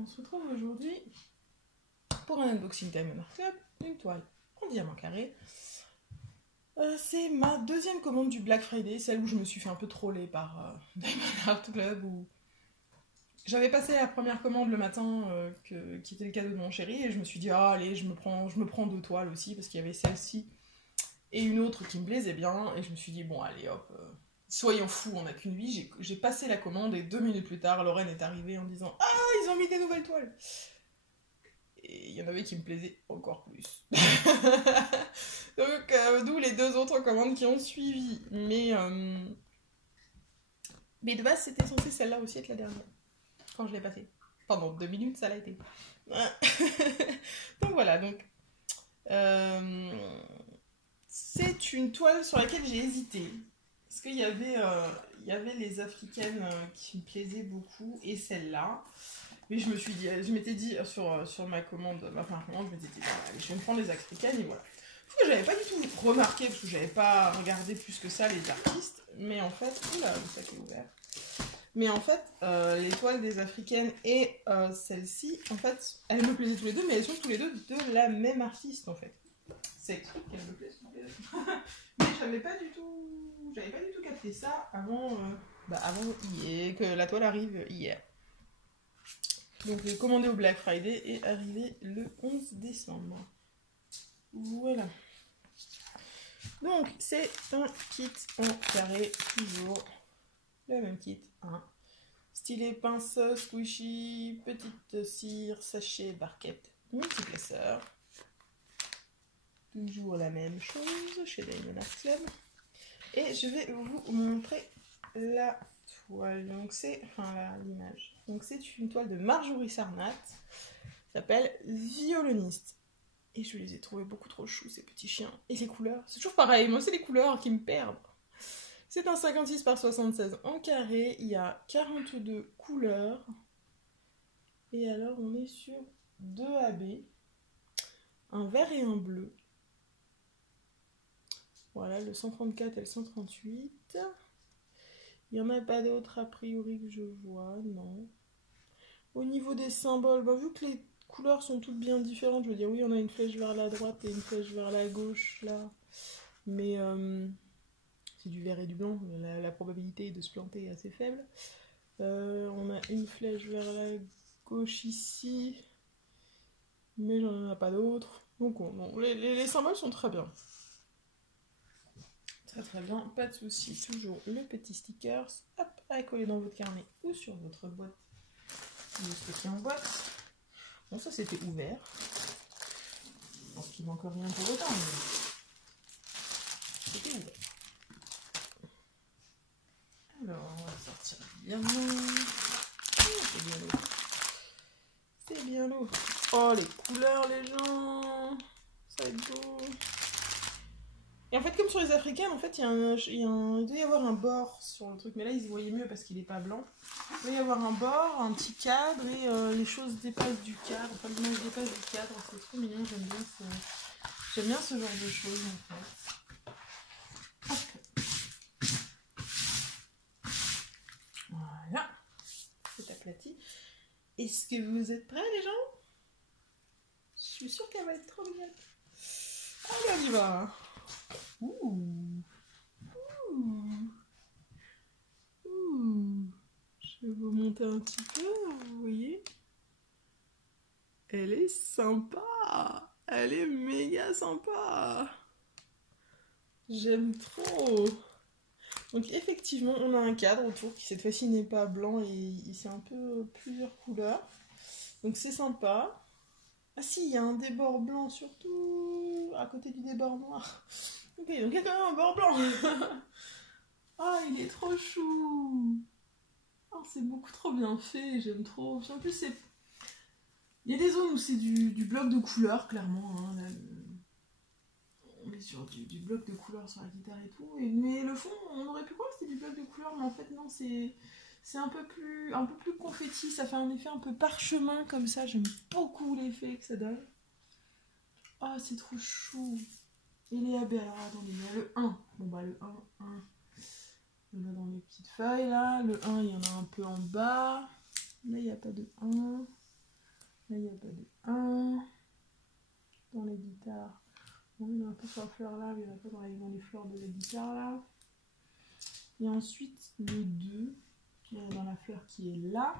on se retrouve aujourd'hui pour un unboxing Diamond Art Club, une toile en diamant carré. C'est ma deuxième commande du Black Friday, celle où je me suis fait un peu troller par Diamond Art Club, où j'avais passé la première commande le matin, qui était le cadeau de mon chéri, et je me suis dit, ah allez, je me prends deux toiles aussi, parce qu'il y avait celle-ci et une autre qui me plaisait bien, et je me suis dit, bon allez hop, soyons fous, on n'a qu'une vie. J'ai passé la commande, et 2 minutes plus tard, Lorraine est arrivée en disant, ah, ils ont mis des nouvelles toiles. Et il y en avait qui me plaisaient encore plus. Donc, d'où les deux autres commandes qui ont suivi. Mais de base, c'était censé celle-là aussi être la dernière. Quand je l'ai passée. Pendant 2 minutes, ça l'a été. Donc voilà, donc... c'est une toile sur laquelle j'ai hésité. Parce qu'il y avait les africaines qui me plaisaient beaucoup, et celle-là. Mais je m'étais dit sur ma commande, je m'étais dit, allez, je vais me prendre les africaines, et voilà. Sauf que j'avais pas du tout remarqué, parce que j'avais pas regardé plus que ça les artistes, mais en fait, oula, le sac est ouvert. Mais en fait, les toiles des africaines et celle-ci, en fait, elles me plaisaient tous les deux, mais elles sont tous les deux de la même artiste, en fait. C'est extra qu'elles me plaisent tous les deux. Mais j'avais pas du tout capté ça avant hier, que la toile arrive hier. Donc j'ai commandé au Black Friday et arrivé le 11 décembre. Voilà. Donc c'est un kit en carré, toujours le même kit. Hein. Stylet, pince, squishy, petite cire, sachet, barquette, multiplaceur. Toujours la même chose chez Diamond Art Club. Et je vais vous montrer la toile. Donc c'est, l'image. Donc c'est une toile de Marjorie Sarnat. S'appelle Violoniste. Et je les ai trouvés beaucoup trop choux, ces petits chiens. Et les couleurs, c'est toujours pareil. Moi, c'est les couleurs qui me perdent. C'est un 56 par 76 en carré. Il y a 42 couleurs. Et alors, on est sur 2 AB. Un vert et un bleu. Voilà, le 134 et le 138. Il n'y en a pas d'autres a priori que je vois, non. Au niveau des symboles, vu que les couleurs sont toutes bien différentes, je veux dire, oui, on a une flèche vers la droite et une flèche vers la gauche, là. Mais c'est du vert et du blanc, la probabilité de se planter est assez faible. On a une flèche vers la gauche ici, mais j'en ai pas d'autres. Donc non, les symboles sont très bien. Très bien, pas de soucis. Toujours le petit sticker, hop, à coller dans votre carnet ou sur votre boîte. Juste qui en boîte. Bon, ça c'était ouvert. Je pense qu'il manque rien pour autant, mais c'était ouvert. Alors, on va sortir bien. C'est bien l'eau. C'est bien l'eau. Oh, les couleurs, les gens. Ça va être beau. Et en fait, comme sur les africaines, en fait, il doit y avoir un bord sur le truc. Mais là, ils y voyaient mieux parce qu'il n'est pas blanc. Il doit y avoir un bord, un petit cadre, et les choses dépassent du cadre. Enfin, l'image dépasse du cadre. C'est trop mignon, j'aime bien ce genre de choses, en fait. Okay. Voilà. C'est aplati. Est-ce que vous êtes prêts, les gens? Je suis sûre qu'elle va être trop mignonne. Allez, on y va. Ouh. Je vais vous monter un petit peu, vous voyez. Elle est sympa. Elle est méga sympa. J'aime trop. Donc effectivement, on a un cadre autour qui cette fois-ci n'est pas blanc et c'est un peu plusieurs couleurs. Donc c'est sympa. Ah si, il y a un débord blanc surtout à côté du débord noir. Ok, donc il y a quand même un bord blanc. Ah, il est trop chou. Oh, c'est beaucoup trop bien fait, j'aime trop. En plus, c'est... Il y a des zones où c'est du bloc de couleurs, clairement. Hein. Là, on est sur du bloc de couleurs sur la guitare et tout. Mais le fond, on aurait pu croire que c'était du bloc de couleurs, mais en fait, non, c'est un peu plus confetti. Ça fait un effet un peu parchemin comme ça. J'aime beaucoup l'effet que ça donne. Ah, c'est trop chou. Et les AB, alors attendez, il y a le 1. Bon, le 1. Il y en a dans les petites feuilles là. Le 1, il y en a un peu en bas. Là, il n'y a pas de 1. Là, il n'y a pas de 1. Dans les guitares, bon, il y en a un peu sur la fleur là, mais il n'y en a pas dans les fleurs de la guitare là. Et ensuite, le 2, dans la fleur qui est là,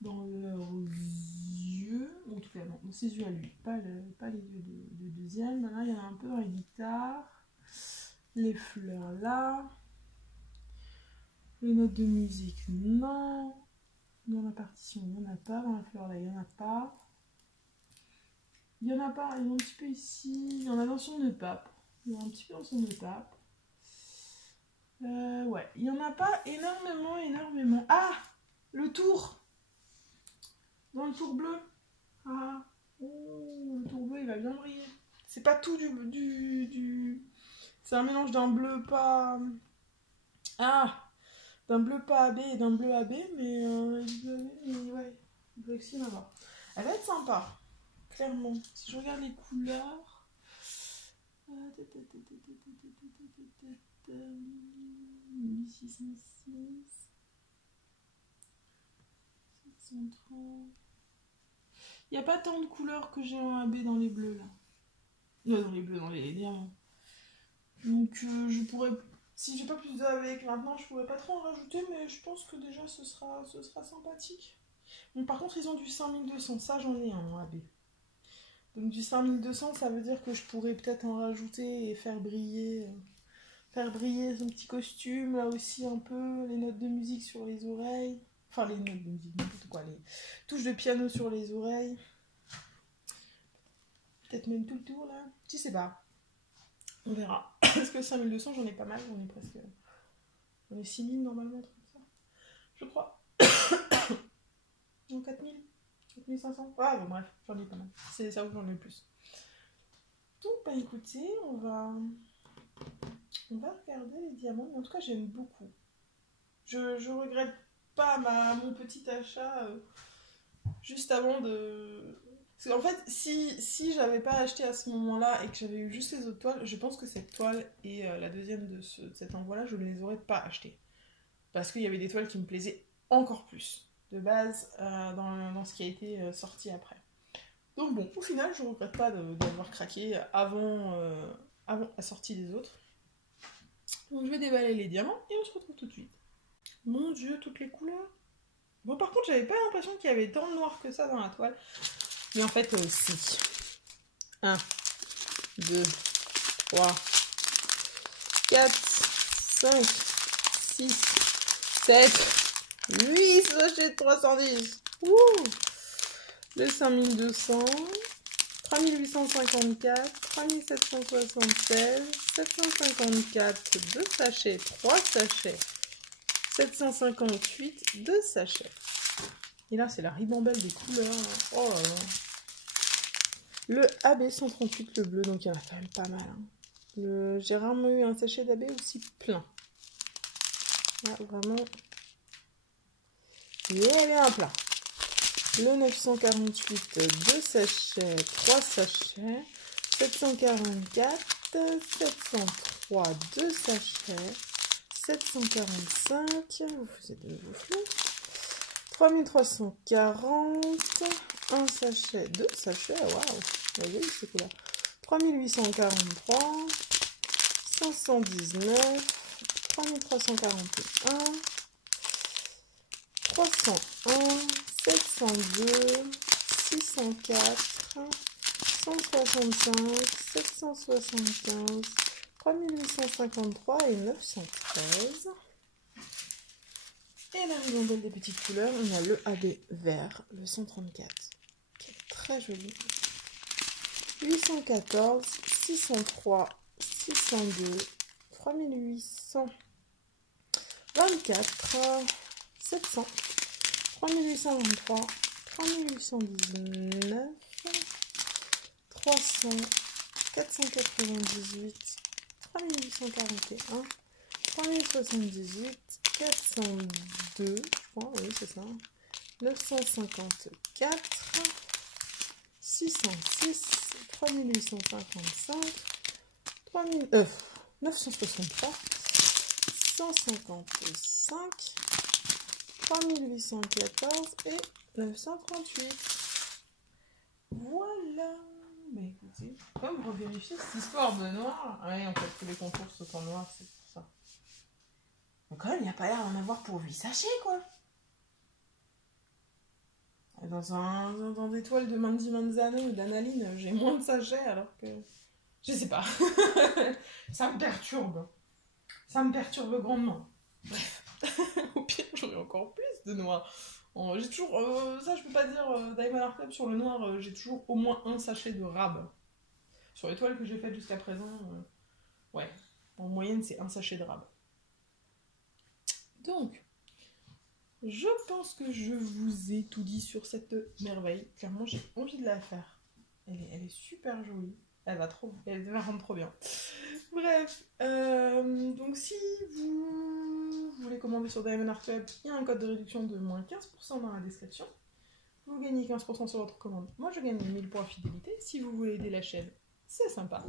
dans leurs yeux, en tout cas, non, dans ses yeux à lui, pas les yeux de deuxième. Là, il y en a un peu dans les guitares, les fleurs là, les notes de musique, non. Dans la partition, il n'y en a pas, dans la fleur là, il n'y en a pas. Il y en a pas, il y en a un petit peu ici, il y en a dans son nœud pape. Il y en a un petit peu dans son nœud pape. Ouais, il n'y en a pas énormément. Ah, le tour. Dans le tour bleu. Ah, oh, le tour bleu, il va bien briller. C'est pas tout du... C'est un mélange d'un bleu pas... Ah, d'un bleu pas AB et d'un bleu AB, mais ouais, il doit aussi y en avoir. Elle va être sympa. Clairement, si je regarde les couleurs, 1606, 730. Il n'y a pas tant de couleurs que j'ai en AB dans les bleus là. Non, dans les bleus, dans les diamants. Donc je pourrais, si j'ai pas plus de AB que maintenant, je pourrais pas trop en rajouter, mais je pense que déjà ce sera sympathique. Bon, par contre, ils ont du 5200, ça j'en ai un en AB. Donc du 5200, ça veut dire que je pourrais peut-être en rajouter et faire briller son petit costume, là aussi un peu, les notes de musique sur les oreilles. Enfin, les notes de musique, n'importe quoi, les touches de piano sur les oreilles. Peut-être même tout le tour, là. Je sais pas. On verra. Parce que 5200, j'en ai pas mal, j'en ai presque... J'en ai 6000 normalement, un truc comme ça. Je crois. Non, 4000. 4500. Ouais, bon, bref, j'en ai pas mal. C'est ça où j'en ai le plus. Donc, bah écoutez, on va regarder les diamants. Mais en tout cas, j'aime beaucoup. Je regrette pas mon petit achat juste avant de... Parce qu'en fait, si j'avais pas acheté à ce moment-là et que j'avais eu juste les autres toiles, je pense que cette toile et la deuxième de cet envoi-là, je ne les aurais pas achetées. Parce qu'il y avait des toiles qui me plaisaient encore plus, de base, dans ce qui a été sorti après. Donc bon, au final, je regrette pas d'avoir craqué avant la sortie des autres. Donc je vais déballer les diamants et on se retrouve tout de suite. Mon Dieu, toutes les couleurs. Bon, par contre, j'avais pas l'impression qu'il y avait tant de noir que ça dans la toile. Mais en fait, si. 1, 2, 3, 4, 5, 6, 7, 8 sachets de 310. Ouh, le 5200, 3854, 3776, 754, 2 sachets, 3 sachets, 758, 2 sachets. Et là, c'est la ribambelle des couleurs. Oh là là. Le AB 138, le bleu, donc il y en a quand même pas mal. Hein. J'ai rarement eu un sachet d'AB aussi plein. Là, vraiment, il est bien plein. Le 948, 2 sachets, 3 sachets. 744, 703, 2 sachets. 745, vous êtes de nouveau flou. 3340, 1 sachet, 2 sachets, waouh, vous voyez ces couleurs. 3843, 519, 3341, 301, 702, 604, 165, 775, 3853 et 913. Et la ribambelle des petites couleurs, on a le AB vert, le 134, qui est très joli. 814, 603, 602, 3824, 700, 3823, 3819, 300, 498, 3841, 3078, 402, je crois, oui c'est ça, 954, 606, 3855, 963, 155, 3814 et 938. Voilà. Bah écoutez, comme revérifier cette histoire de noir. Ah oui, en fait, tous les contours sont en noir, c'est pour ça. Mais quand même, il n'y a pas l'air d'en avoir pour 8 sachets, quoi. Dans des toiles de Mandy Manzano ou d'Analine, j'ai moins de sachets alors que. Je sais pas. Ça me perturbe. Ça me perturbe grandement. Bref. Au pire, j'aurais encore plus de noir. J'ai toujours. Ça, je peux pas dire Diamond Art Club sur le noir, j'ai toujours au moins un sachet de rab. Sur les toiles que j'ai faites jusqu'à présent, ouais. En moyenne, c'est un sachet de rab. Donc, je pense que je vous ai tout dit sur cette merveille. Clairement, j'ai envie de la faire. Elle est super jolie. Elle va rendre trop bien. Bref, donc si vous voulez commander sur Diamond Art Club, il y a un code de réduction de moins 15% dans la description. Vous gagnez 15% sur votre commande. Moi, je gagne 1000 points fidélité. Si vous voulez aider la chaîne, c'est sympa.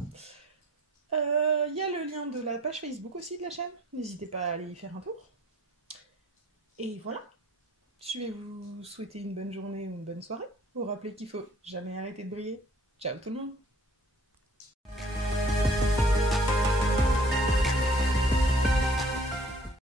Il y a le lien de la page Facebook aussi de la chaîne. N'hésitez pas à aller y faire un tour. Et voilà. Je vais vous souhaiter une bonne journée ou une bonne soirée. Vous rappelez qu'il faut jamais arrêter de briller. Ciao tout le monde.